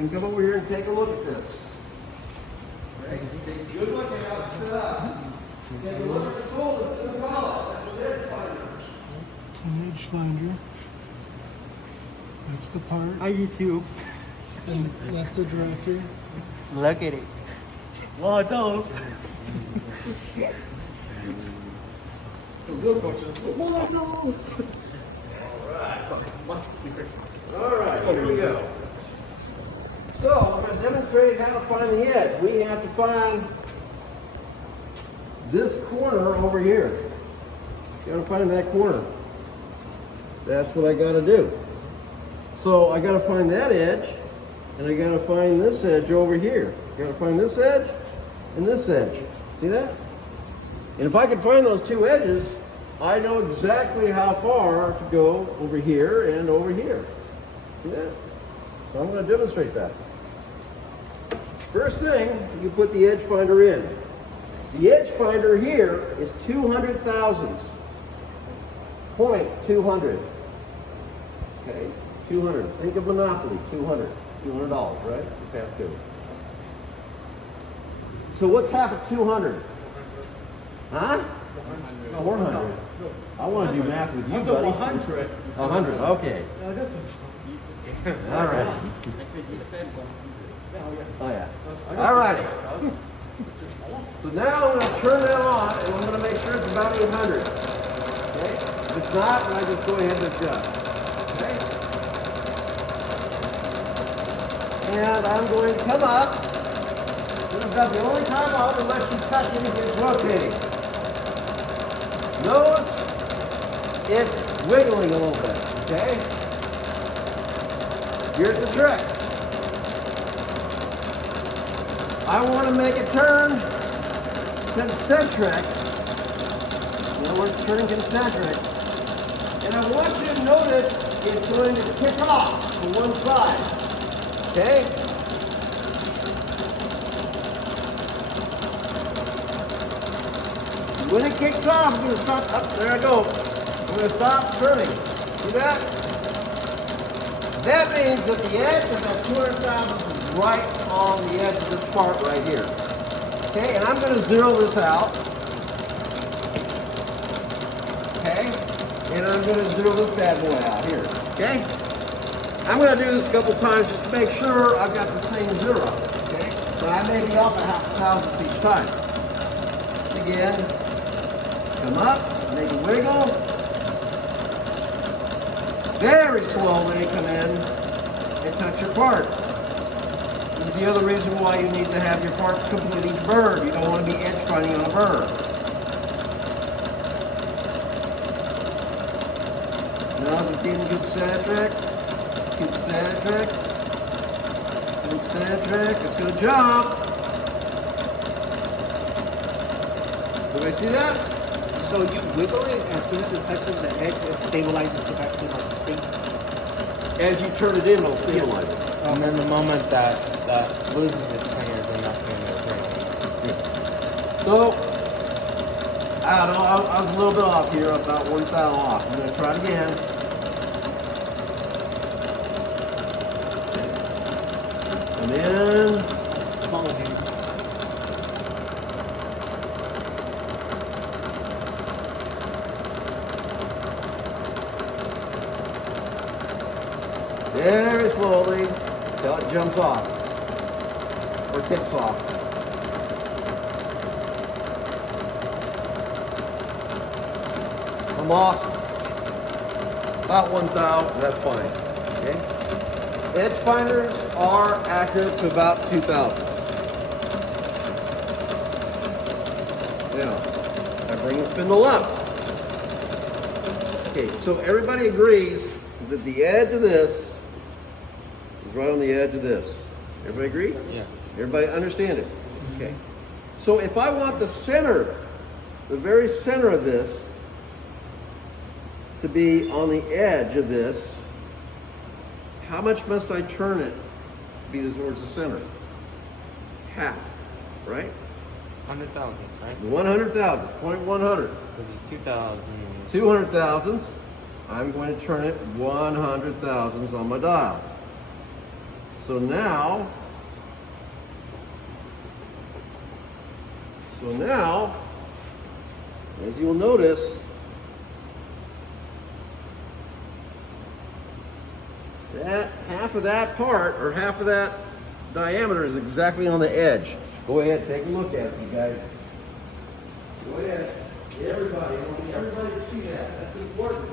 and come over here and take a look at this. Right? Take a good look at how it's set up. Take a look at the tool that's in the collar. That's an edge finder. An edge finder. That's the part. Hi YouTube. And that's the director. Look at it. One of those. One of those. All right, here we go. So, we're going to demonstrate how to find the edge. We have to find this corner over here. Got to find that corner. That's what I got to do. So, I got to find that edge, and I got to find this edge over here. Got to find this edge and this edge. See that? And if I can find those two edges, I know exactly how far to go over here and over here. See that? So I'm going to demonstrate that. First thing, you put the edge finder in. The edge finder here is 200 thousandths. 0.200. Okay, 200. Think of Monopoly, 200. $200, right? You pass through. So what's half of 200? Huh? 400. I want to do math with you, buddy. 100. 100, okay. All right. I said you said 100. Oh, yeah. All righty. So now I'm going to turn that on, and I'm going to make sure it's about 800. Okay? If it's not, then I just go ahead and adjust. Okay? And I'm going to come up. This is about the only time I'll ever let you touch anything that's rotating. Notice it's wiggling a little bit, okay? Here's the trick. I want to make it turn concentric. In other words, turning concentric. And I want you to notice it's going to kick off to one side, okay? When it kicks off, I'm going to stop. Up there I go. I'm going to stop turning. See that? That means that the edge of that 200 thousandths is right on the edge of this part right here. Okay, and I'm going to zero this out. Okay, and I'm going to zero this bad boy out here. Okay, I'm going to do this a couple times just to make sure I've got the same zero. Okay, but I may be off a half a thousandths each time. Again. Come up, make it wiggle. Very slowly come in and touch your part. This is the other reason why you need to have your part completely burred. You don't want to be edge finding on a burr. Now it's getting concentric, concentric, concentric. It's going to jump. Do I see that? So you wiggle it, as soon as it touches the edge, it stabilizes to actually like spring. As you turn it in, it'll stabilize it. And then the moment that loses its center, then that's when it'll turn. So, I don't know, I was a little bit off here, about 1 thou off. I'm going to try it again. And then, Follow him. very slowly, till it jumps off, or kicks off. Come off, about 1 thou, that's fine, okay? Edge finders are accurate to about 2 thousandths. Now, I bring the spindle up. Okay, so everybody agrees that the edge of this is right on the edge of this. Everybody agree? Yeah. Everybody understand it? Okay. So if I want the center, the very center of this, to be on the edge of this, how much must I turn it to be towards the center? Half, right? 100,000, right? 100 thousandths, 0.100. Because it's 2,000. 200 thousandths, I'm going to turn it 100 thousandths on my dial. So now, as you'll notice, that half of that part, or half of that diameter, is exactly on the edge. Go ahead, take a look at it, you guys. Go ahead. Everybody, I want everybody to see that. That's important.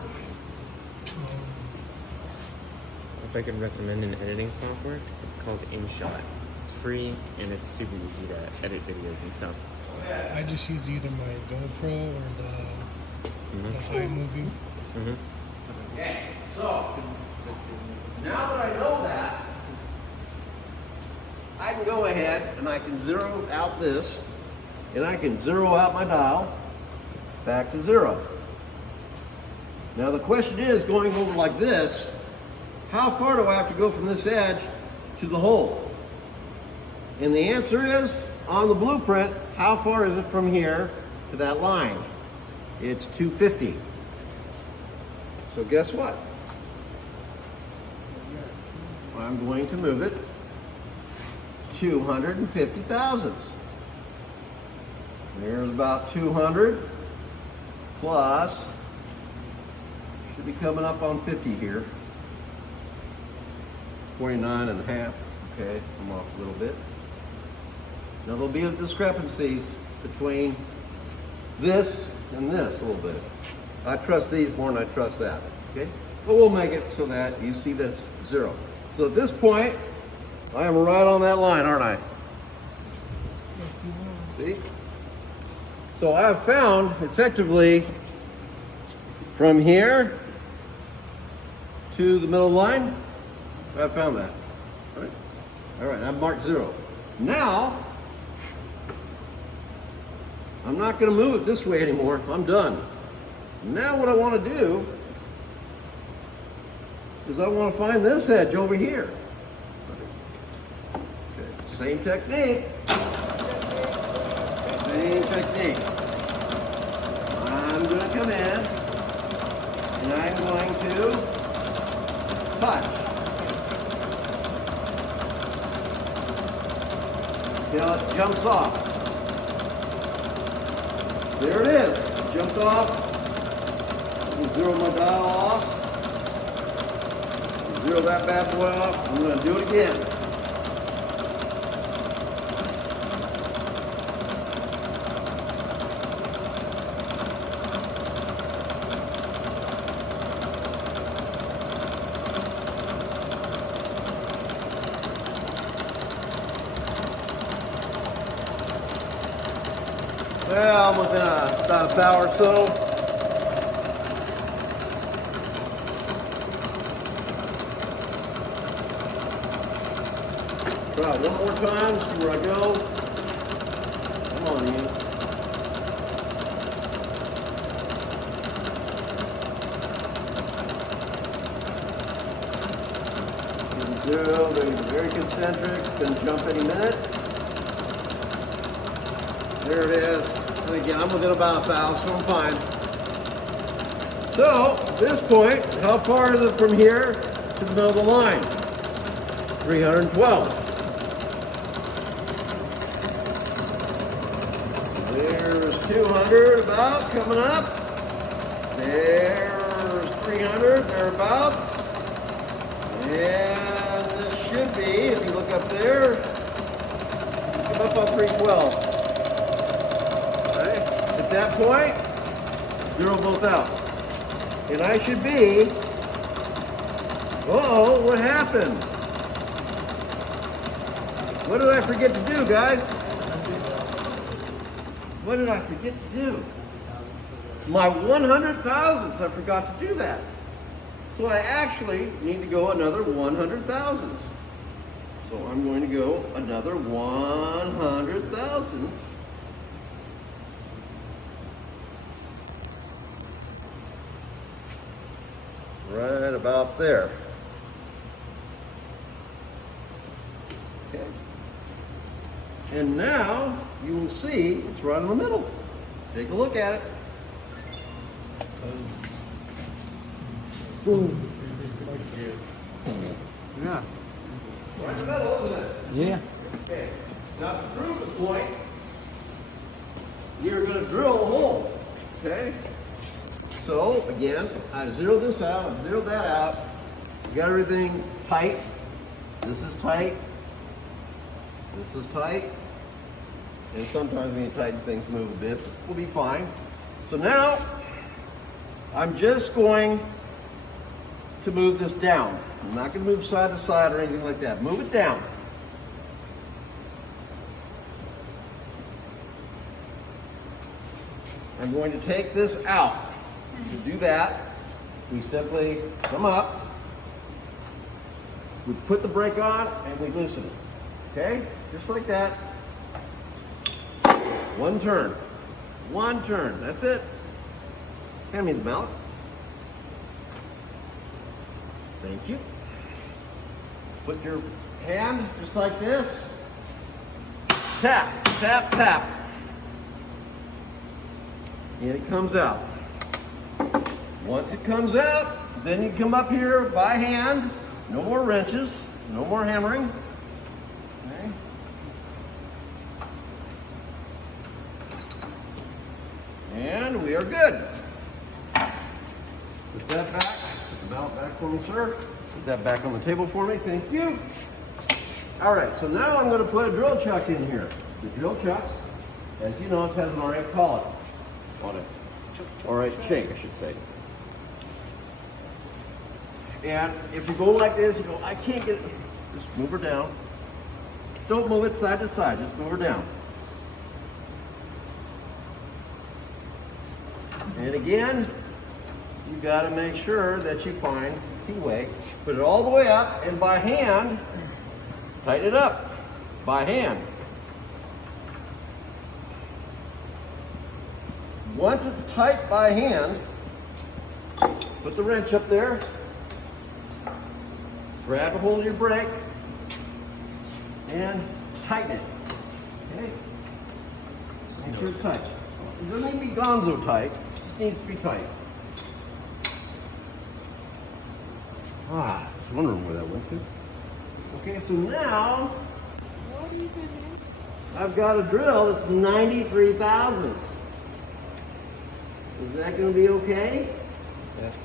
If I could recommend an editing software, it's called InShot. It's free and it's super easy to edit videos and stuff. I just use either my GoPro or the iMovie. Okay, so now that I know that, I can go ahead and I can zero out this, and I can zero out my dial back to 0. Now the question is, going over like this, how far do I have to go from this edge to the hole? And the answer is, on the blueprint, how far is it from here to that line? It's 250. So guess what? I'm going to move it 250 thousandths. There's about 200 plus, should be coming up on 50 here. 49 and a half. Okay, I'm off a little bit. Now there'll be discrepancies between this and this a little bit. I trust these more than I trust that, okay? But we'll make it so that you see this 0. So at this point, I am right on that line, aren't I? See? So I've found effectively from here to the middle line, I found that. All right, I've marked 0. Now, I'm not going to move it this way anymore. I'm done. Now what I want to do is I want to find this edge over here. Okay. Same technique. Same technique. I'm going to come in and I'm going to touch. Till it jumps off. There it is. It's jumped off. I'm going to zero my dial off. Zero that bad boy off. I'm going to do it again. Well, I'm within about a power or so. Try it one more time, see where I go. Come on, Ian. Getting 0, very concentric. It's going to jump any minute. There it is. And again, I'm within about 1,000, so I'm fine. So, at this point, how far is it from here to the middle of the line? 312. There's 200 about coming up. There's 300 thereabouts. And this should be, if you look up there, come up on 312. Right? At that point, 0 both out. And I should be, uh-oh, what happened? What did I forget to do, guys? What did I forget to do? My 100 thousandths, I forgot to do that. So I actually need to go another 100 thousandths. So I'm going to go another 100 thousandths. Right about there. Okay. And now you will see it's right in the middle. Take a look at it. Boom. Yeah. Right in the Yeah. Okay. Now to prove the point, you're going to drill a hole. Okay? So again, I zeroed this out, I've zeroed that out. Got everything tight. This is tight. This is tight. And sometimes when you tighten things move a bit, but we'll be fine. So now, I'm just going to move this down. I'm not going to move side to side or anything like that. Move it down. I'm going to take this out. To do that, we simply come up, we put the brake on, and we loosen it. Okay? Just like that. One turn. One turn. That's it. Hand me the mallet. Thank you. Put your hand just like this. Tap, tap, tap. And it comes out. Once it comes out, then you come up here by hand. No more wrenches, no more hammering. Okay. And we are good. Put that back, put the mallet back for me, sir. Put that back on the table for me, thank you. All right, so now I'm going to put a drill chuck in here. The drill chucks, as you know, it has an R8 collet on it. R8 shank, I should say. And if you go like this, you go, I can't get it. Just move her down. Don't move it side to side, just move her down. And again, you got to make sure that you find keyway. Put it all the way up, and by hand, tighten it up. By hand. Once it's tight by hand, put the wrench up there. Grab a hold of your brake and tighten it. Okay? Make sure it's tight. It doesn't need to be gonzo tight, it just needs to be tight. I was wondering where that went to. Okay, so now I've got a drill that's 93 thousandths. Is that going to be okay? Yes,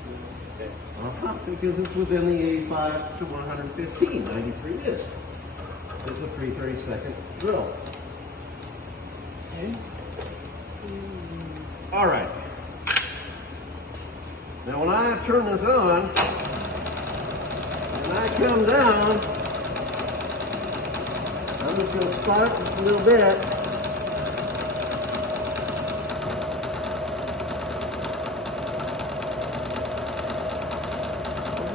okay. Because it's within the 85 to 115. 93 is. It's a 3/32 drill. Okay. All right. Now when I turn this on, and I come down, I'm just going to spot it just a little bit.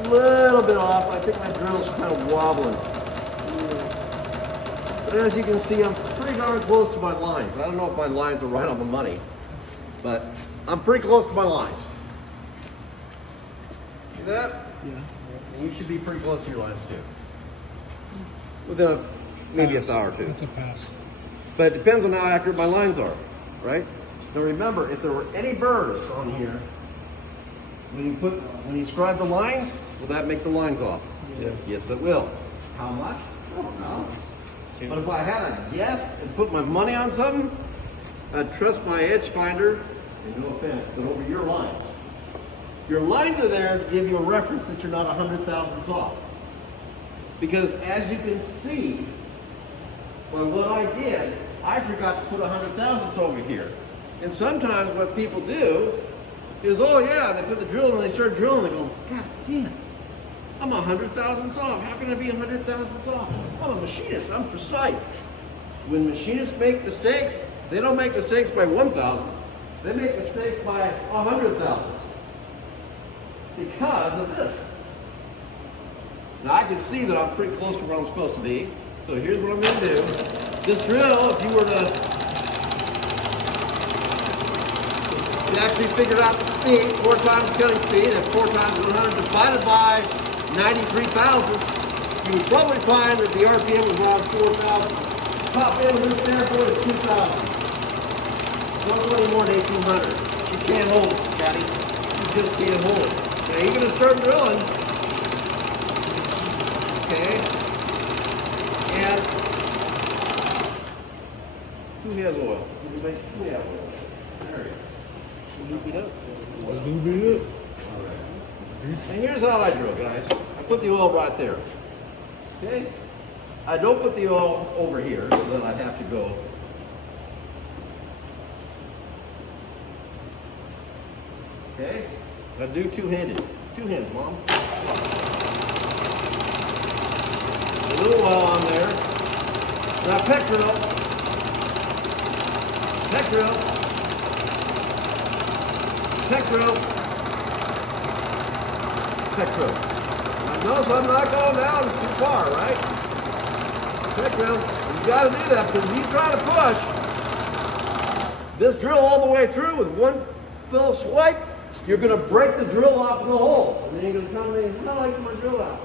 Little bit off. I think my drill's kind of wobbling. But as you can see, I'm pretty darn close to my lines. I don't know if my lines are right on the money, but I'm pretty close to my lines. See that? Yeah. And you should be pretty close to your lines too. Within maybe a thou or two. That's a pass. But it depends on how accurate my lines are, right? Now remember, if there were any burrs on here, when you scribe the lines, will that make the lines off? Yes. Yes, it will. How much? I don't know. But if I had a guess and put my money on something, I'd trust my edge finder, and no offense, but over your lines. Your lines are there to give you a reference that you're not 100 thousandths off. Because as you can see, by what I did, I forgot to put 100 thousandths over here. And sometimes what people do is, oh yeah, they put the drill and they start drilling, they go, God damn, I'm 100 thousandths off. How can I be 100 thousandths off? I'm a machinist, I'm precise. When machinists make mistakes, they don't make mistakes by 1 thousandths, they make mistakes by 100 thousandths. Because of this. Now I can see that I'm pretty close to where I'm supposed to be. So here's what I'm gonna do. This drill, if you were to actually figure out the speed, 4 times cutting speed, that's 4 times 100 divided by 93 thousandths, you would probably find that the RPM was around 4,000. Top end of this bad boy is 2,000. Don't go any more than 1,800. You can't hold it, Scotty. You just can't hold it. Now you're gonna start drilling. Okay? And Who has oil? Who has oil? There you go. Loop it up. Lube it up. And here's how I drill, guys. I put the oil right there. Okay? I don't put the oil over here, so then I have to go. Okay? I do two-handed. Two hands, Mom. A little oil on there. Now pet drill. Pet drill. Pet drill. Pet drill. Now notice I'm not going down too far, right? Pet drill. You got to do that because if you try to push this drill all the way through with one full swipe, you're going to break the drill off in the hole. And then you're going to come in and say, I like my drill out.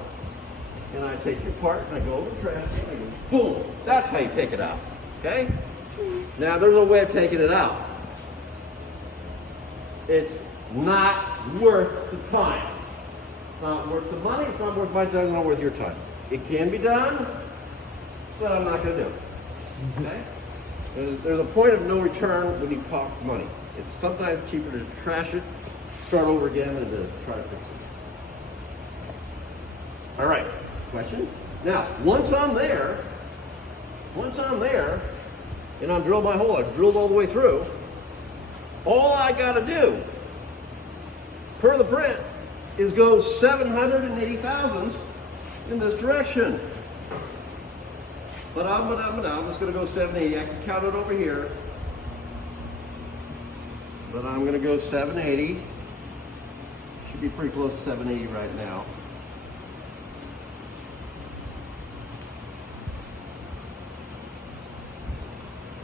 And I take your part and I go over the trash and I go, boom. That's how you take it out. Okay? Now there's a way of taking it out. It's not worth the time. It's not worth the money. It's not worth my time. It's not worth your time. It can be done, but I'm not going to do it. Okay? There's a point of no return when you cost money. It's sometimes cheaper to trash it, start over again, than to try to fix it. All right. Questions? Now, once I'm there, and I'm drilled my hole, I've drilled all the way through, all I got to do, per the print, is go 780 thousandths in this direction. But I'm just going to go 780. I can count it over here. But I'm going to go 780. Should be pretty close to 780 right now.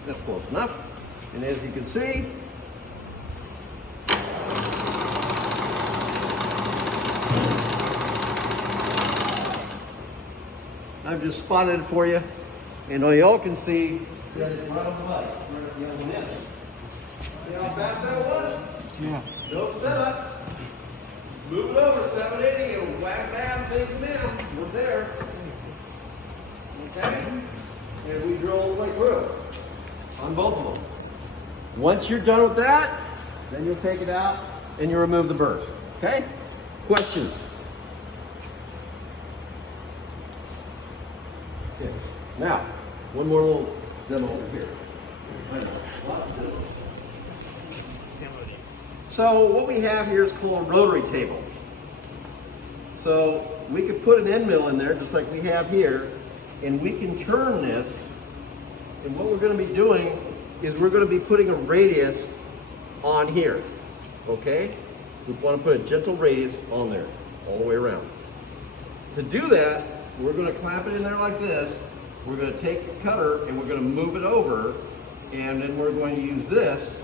That's close enough. And as you can see, I've just spotted it for you. And y'all can see that it's right on the button, right at the other end. See how fast that was? Yeah. No setup. Move it over 780 and whack that thing down. We're there. Okay? And we drill all the way through on both of them. Once you're done with that, then you'll take it out and you remove the burrs. Okay? Questions? Okay. Now, one more little demo over here. I know, lots of demos. So what we have here is called a rotary table. So we could put an end mill in there just like we have here, and we can turn this, and what we're going to be doing is we're going to be putting a radius on here, okay? We want to put a gentle radius on there, all the way around. To do that, we're going to clamp it in there like this. We're going to take the cutter and we're going to move it over, and then we're going to use this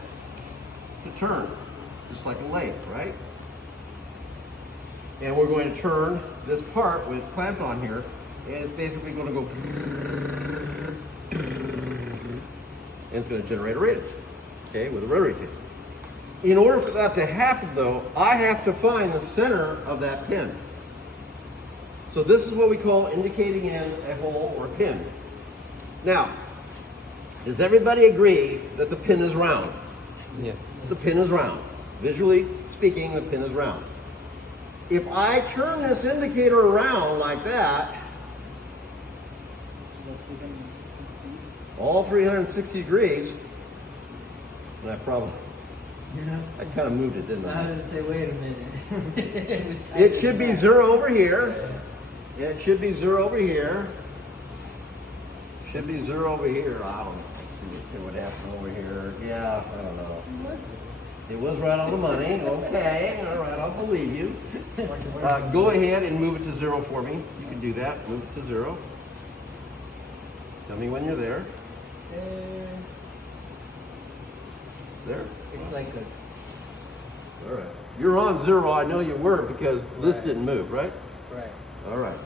to turn, just like a lathe, right? And we're going to turn this part when it's clamped on here, and it's basically going to go, and it's going to generate a radius, okay, with a rotary table. In order for that to happen, though, I have to find the center of that pin. So this is what we call indicating in a hole or a pin. Now, does everybody agree that the pin is round? Yes. The pin is round. Visually speaking, the pin is round. If I turn this indicator around like that, all 360 degrees, and I probably, I kind of moved it, didn't I? I was gonna say, wait a minute. It should be 0 over here. And it should be 0 over here. Should be 0 over here. I don't know. Let's see what happened over here. Yeah, I don't know. It was right on the money. Okay, all right, I'll believe you. Go ahead and move it to 0 for me. You can do that. Move it to 0. Tell me when you're there. There. It's like a, All right. You're on 0. I know you were because this didn't move, right? right. All right.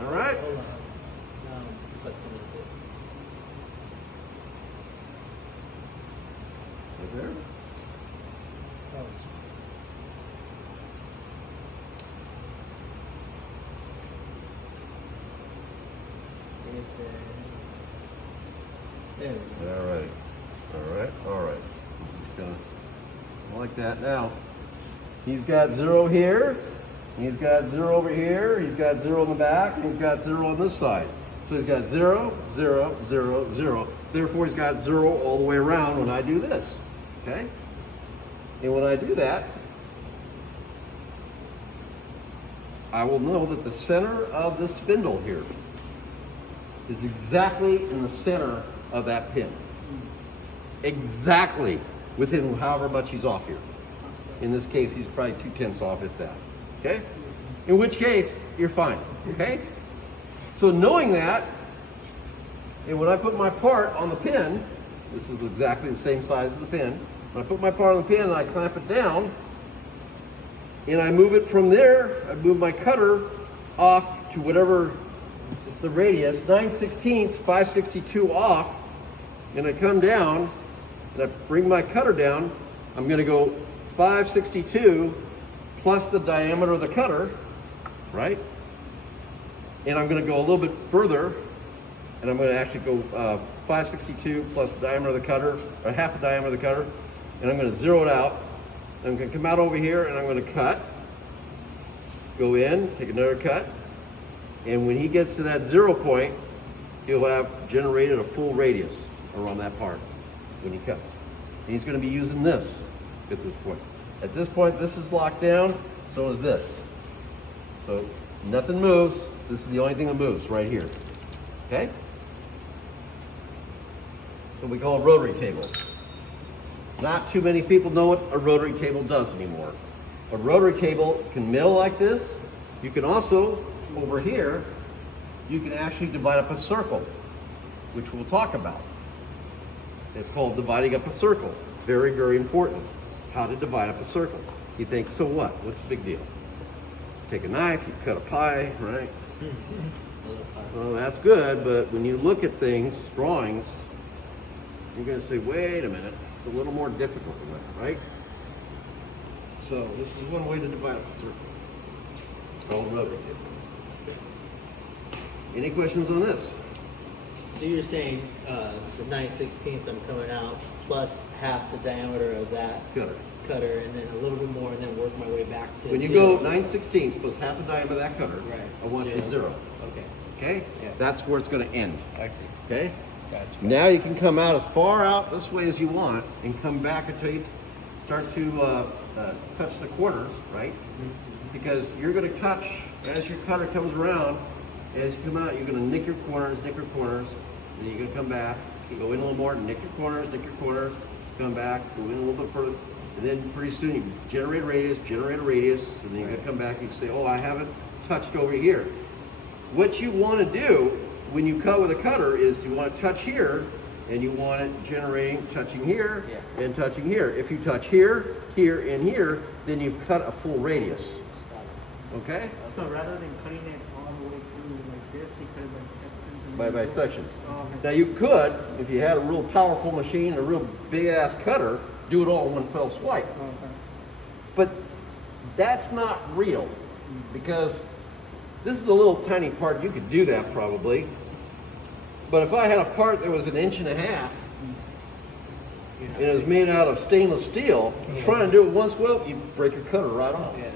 All right. Hold on. Flex a little bit. Right there. Oh, jeez. Right there. There we go. All right. like that. Now, he's got 0 here, he's got 0 over here, he's got 0 in the back, and he's got 0 on this side. So he's got 0, 0, 0, 0. Therefore, he's got 0 all the way around when I do this, okay? And when I do that, I will know that the center of the spindle here is exactly in the center of that pin. Exactly within however much he's off here. In this case, he's probably 2/10 off, if that, okay? In which case, you're fine, okay? So knowing that, and when I put my part on the pin, this is exactly the same size as the pin. When I put my part on the pin and I clamp it down, and I move it from there, I move my cutter off to whatever the radius, 9/16, 562 off, and I come down, and I bring my cutter down, I'm gonna go 562 plus the diameter of the cutter, right? And I'm gonna go a little bit further, and I'm gonna actually go 562 plus the diameter of the cutter, or half the diameter of the cutter, and I'm gonna zero it out. I'm gonna come out over here, and I'm gonna cut, go in, take another cut, and when he gets to that 0 point, he'll have generated a full radius around that part when he cuts. And he's gonna be using this at this point. At this point, this is locked down, so is this. So nothing moves. This is the only thing that moves right here, okay? What we call a rotary table. Not too many people know what a rotary table does anymore. A rotary table can mill like this. You can also, over here, you can actually divide up a circle, which we'll talk about. It's called dividing up a circle. Very, very important. How to divide up a circle. You think, so what? What's the big deal? Take a knife, you cut a pie, right? Well, that's good, but when you look at things, drawings, you're going to say, wait a minute, it's a little more difficult than that, right? So this is one way to divide up a circle. It's called rotary table. Any questions on this? So you're saying the 9/16 I'm coming out plus half the diameter of that cutter, and then a little bit more, and then work my way back to When you 0. go 9/16 plus half the diameter of that cutter, Right. I want you to 0. Okay. Okay? Yeah. That's where it's going to end. I see. Okay? Gotcha. Now you can come out as far out this way as you want and come back until you start to touch the corners, right? Because you're going to touch, as your cutter comes around, as you come out, you're going to nick your corners, and then you're going to come back, you go in a little more, nick your corners, come back, go in a little bit further, and then pretty soon you generate a radius, and then you're going to come back and say, oh, I haven't touched over here. What you want to do when you cut with a cutter is you want to touch here, and you want it generating, touching here, and touching here. If you touch here, here, and here, then you've cut a full radius. Okay? So rather than cutting it all the way through like this, you cut it by sections. By sections. Oh, okay. Now you could, if you had a real powerful machine, a real big ass cutter, do it all in one fell swipe. Oh, okay. But that's not real, because this is a little tiny part. You could do that probably. But if I had a part that was 1.5 inches and it was made out of stainless steel, trying to do it one swipe, you break your cutter right off. Yeah, no way.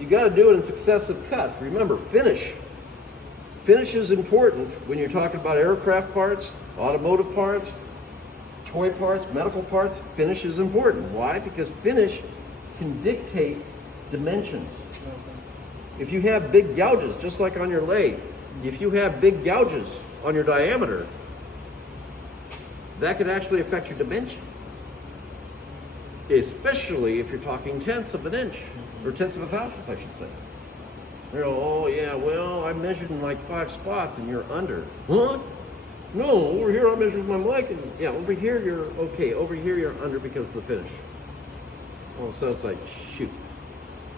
You got to do it in successive cuts. Remember, finish. Finish is important when you're talking about aircraft parts, automotive parts, toy parts, medical parts. Finish is important. Why? Because finish can dictate dimensions. If you have big gouges, just like on your lathe, if you have big gouges on your diameter, that could actually affect your dimension. Especially if you're talking tenths of an inch, or tenths of a thousandth, I should say. You know, oh yeah, well, I measured in like 5 spots and you're under. What? No, over here I measured with my mic, and yeah, over here you're okay. Over here you're under because of the finish. Oh, so it's like, shoot,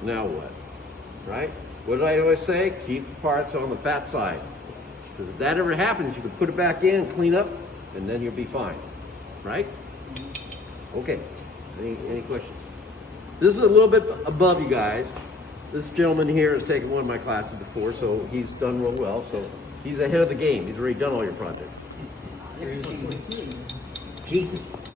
now what? Right? What did I always say? Keep the parts on the fat side. Because if that ever happens, you can put it back in and clean up, and then you'll be fine. Right? Okay. Any questions? This is a little bit above you guys. This gentleman here has taken one of my classes before, so he's done real well. So he's ahead of the game. He's already done all your projects. Cheating.